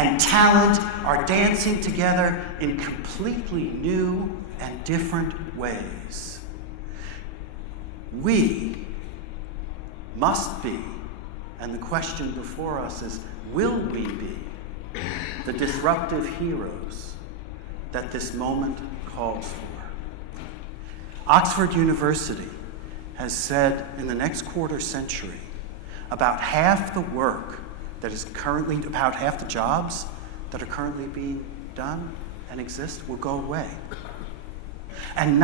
and talent are dancing together in completely new and different ways. We must be, and the question before us is, will we be the disruptive heroes that this moment calls for? Oxford University has said in the next quarter century, about half the work that is currently, about half the jobs that are currently being done and exist will go away. And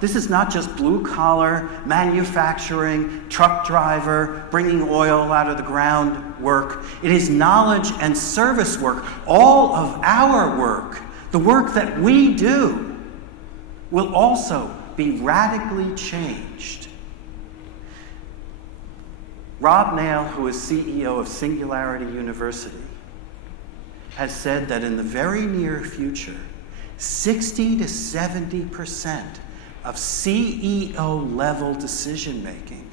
this is not just blue collar, manufacturing, truck driver, bringing oil out of the ground work. It is knowledge and service work. All of our work, the work that we do, will also be radically changed. Rob Nail, who is CEO of Singularity University, has said that in the very near future, 60 to 70% of CEO-level decision-making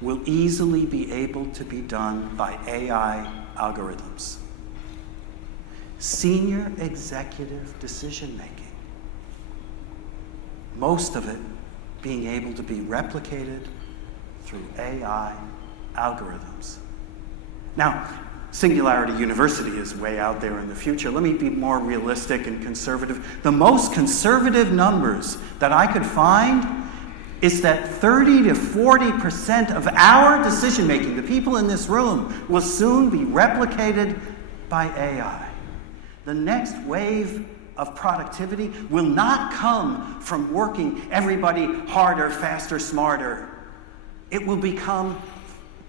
will easily be able to be done by AI algorithms. Senior executive decision-making, most of it being able to be replicated through AI algorithms. Now, Singularity University is way out there in the future. Let me be more realistic and conservative. The most conservative numbers that I could find is that 30 to 40% of our decision-making, the people in this room, will soon be replicated by AI. The next wave of productivity will not come from working everybody harder, faster, smarter. It will become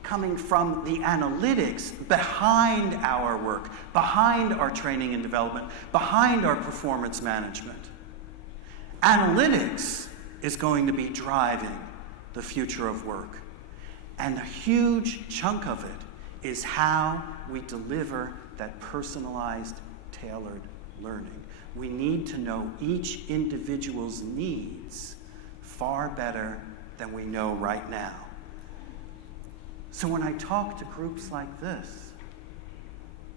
coming from the analytics behind our work, behind our training and development, behind our performance management. Analytics is going to be driving the future of work. And a huge chunk of it is how we deliver that personalized, tailored learning. We need to know each individual's needs far better than we know right now. So when I talk to groups like this,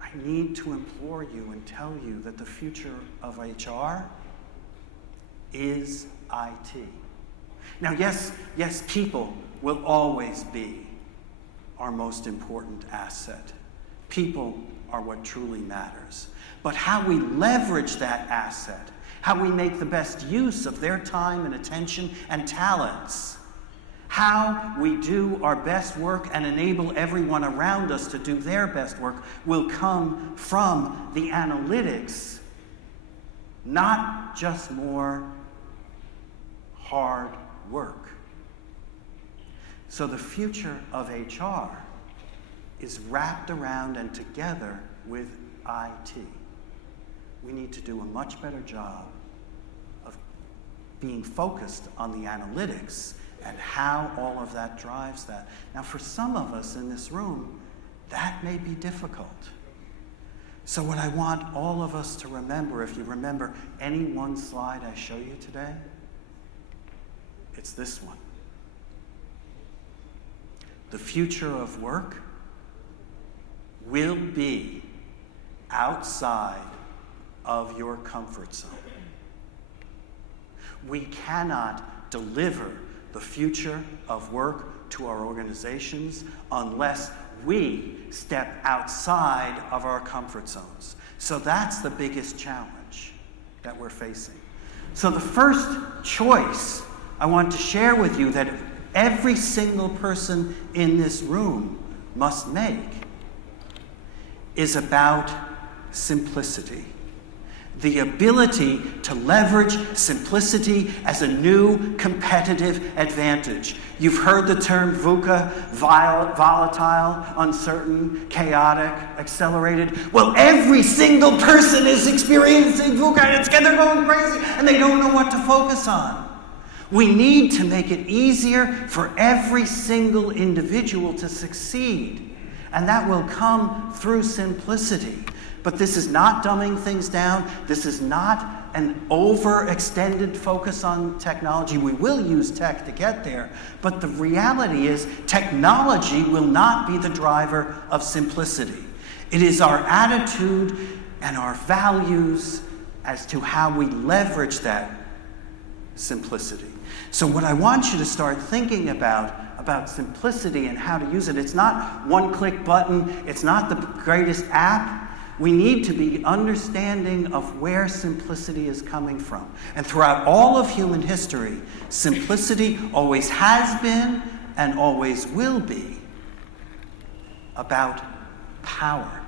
I need to implore you and tell you that the future of HR is IT. Now, yes, people will always be our most important asset. People are what truly matters. But how we leverage that asset, how we make the best use of their time and attention and talents, how we do our best work and enable everyone around us to do their best work will come from the analytics, not just more hard work. So the future of HR is wrapped around and together with IT. We need to do a much better job of being focused on the analytics and how all of that drives that. Now, for some of us in this room, that may be difficult. So what I want all of us to remember, if you remember any one slide I show you today, it's this one. The future of work will be outside of your comfort zone. We cannot deliver the future of work to our organizations unless we step outside of our comfort zones. So that's the biggest challenge that we're facing. So the first choice I want to share with you that every single person in this room must make is about simplicity. The ability to leverage simplicity as a new competitive advantage. You've heard the term VUCA, volatile, uncertain, chaotic, accelerated. Well, every single person is experiencing VUCA and they're going crazy and they don't know what to focus on. We need to make it easier for every single individual to succeed. And that will come through simplicity. But this is not dumbing things down. This is not an overextended focus on technology. We will use tech to get there. But the reality is technology will not be the driver of simplicity. It is our attitude and our values as to how we leverage that simplicity. So what I want you to start thinking about simplicity and how to use it, it's not one-click button, it's not the greatest app. We need to be understanding of where simplicity is coming from. And throughout all of human history, simplicity always has been and always will be about power.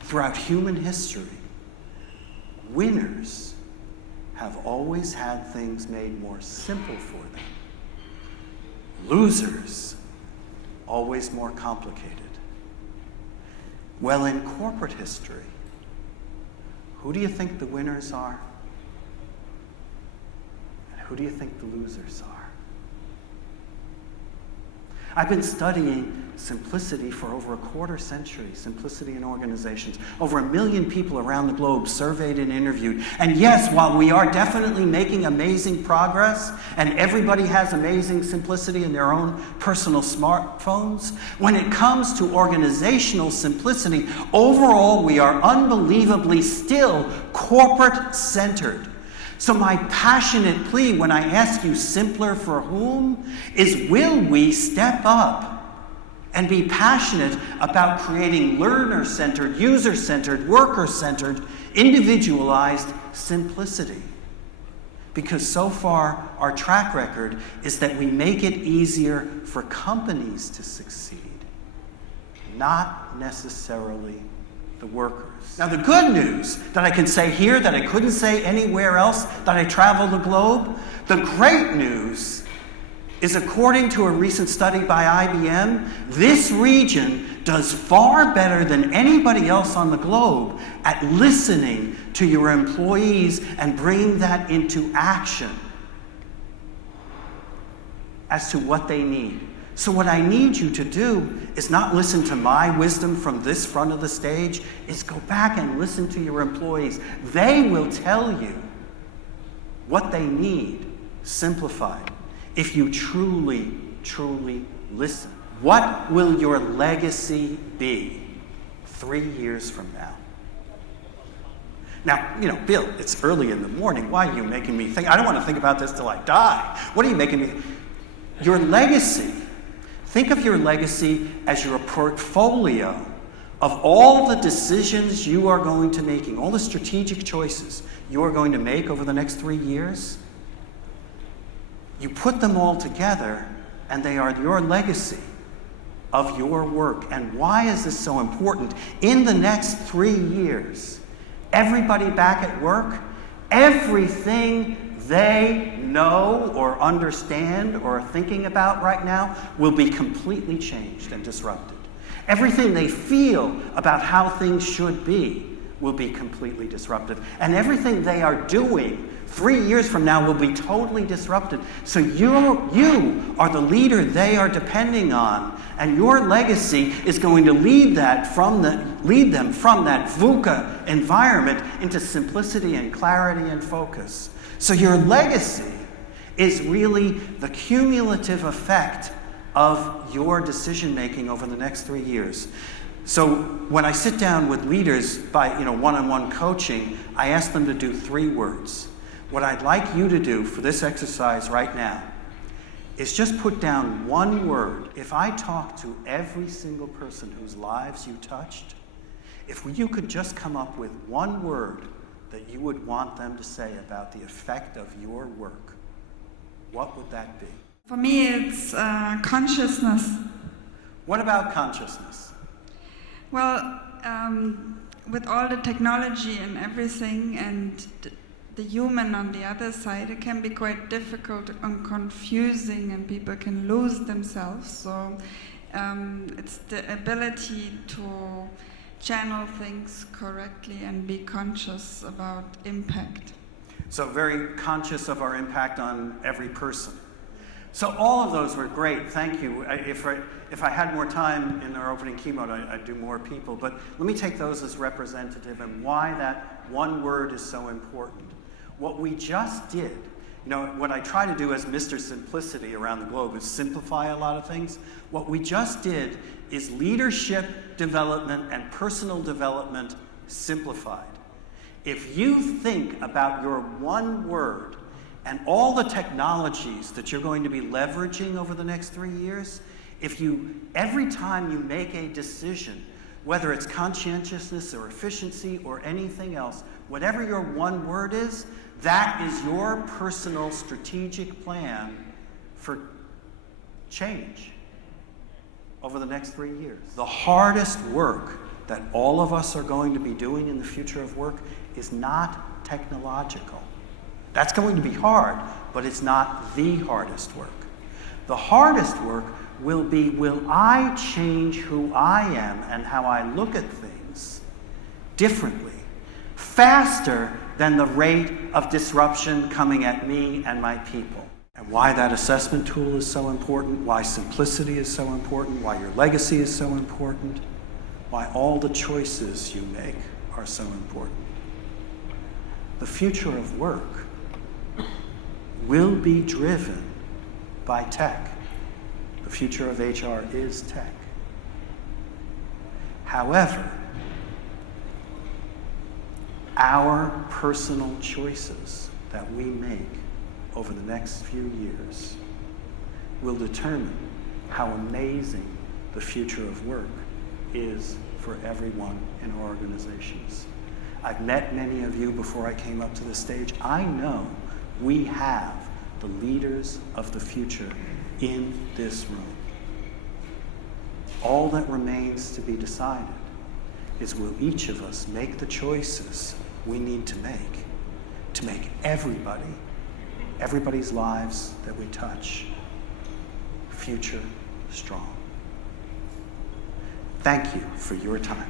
Throughout human history, winners have always had things made more simple for them. Losers, always more complicated. Well, in corporate history, who do you think the winners are? And who do you think the losers are? I've been studying simplicity for over a quarter century, simplicity in organizations. Over 1 million people around the globe surveyed and interviewed. And yes, while we are definitely making amazing progress, and everybody has amazing simplicity in their own personal smartphones, when it comes to organizational simplicity, overall we are unbelievably still corporate-centered. So my passionate plea when I ask you simpler for whom is, will we step up and be passionate about creating learner-centered, user-centered, worker-centered, individualized simplicity? Because so far our track record is that we make it easier for companies to succeed, not necessarily the workers. Now the good news that I can say here that I couldn't say anywhere else that I travel the globe, the great news is, according to a recent study by IBM, this region does far better than anybody else on the globe at listening to your employees and bringing that into action as to what they need. So what I need you to do is not listen to my wisdom from this front of the stage, is go back and listen to your employees. They will tell you what they need simplified if you truly, truly listen. What will your legacy be 3 years from now? Now, Bill, it's early in the morning. Why are you making me think? I don't want to think about this till I die. What are you making me think? Your legacy. Think of your legacy as your portfolio of all the decisions you are going to make, all the strategic choices you are going to make over the next 3 years. You put them all together, and they are your legacy of your work. And why is this so important? In the next 3 years, everybody back at work, everything they know or understand or are thinking about right now will be completely changed and disrupted. Everything they feel about how things should be will be completely disrupted. And everything they are doing 3 years from now will be totally disrupted. So you are the leader they are depending on, and your legacy is going to lead them from that VUCA environment into simplicity and clarity and focus. So your legacy is really the cumulative effect of your decision-making over the next 3 years. So when I sit down with leaders by one-on-one coaching, I ask them to do 3 words. What I'd like you to do for this exercise right now is just put down 1 word. If I talk to every single person whose lives you touched, if you could just come up with 1 word that you would want them to say about the effect of your work, what would that be? For me, it's consciousness. What about consciousness? Well, with all the technology and everything, and the human on the other side, it can be quite difficult and confusing, and people can lose themselves. So it's the ability to channel things correctly and be conscious about impact. So very conscious of our impact on every person. So all of those were great, thank you. If I had more time in our opening keynote, I'd do more people, but let me take those as representative and why that 1 word is so important. What we just did You know, what I try to do as Mr. Simplicity around the globe is simplify a lot of things. What we just did is leadership development and personal development simplified. If you think about your one word and all the technologies that you're going to be leveraging over the next 3 years, if you, every time you make a decision, whether it's conscientiousness or efficiency or anything else, whatever your one word is, that is your personal strategic plan for change over the next 3 years. The hardest work that all of us are going to be doing in the future of work is not technological. That's going to be hard, but it's not the hardest work. The hardest work will be, will I change who I am and how I look at things differently, faster than the rate of disruption coming at me and my people? And why that assessment tool is so important, why simplicity is so important, why your legacy is so important, why all the choices you make are so important. The future of work will be driven by tech. The future of HR is tech. However, our personal choices that we make over the next few years will determine how amazing the future of work is for everyone in our organizations. I've met many of you before I came up to the stage. I know we have the leaders of the future in this room. All that remains to be decided is, will each of us make the choices we need to make everybody's lives that we touch future strong. Thank you for your time.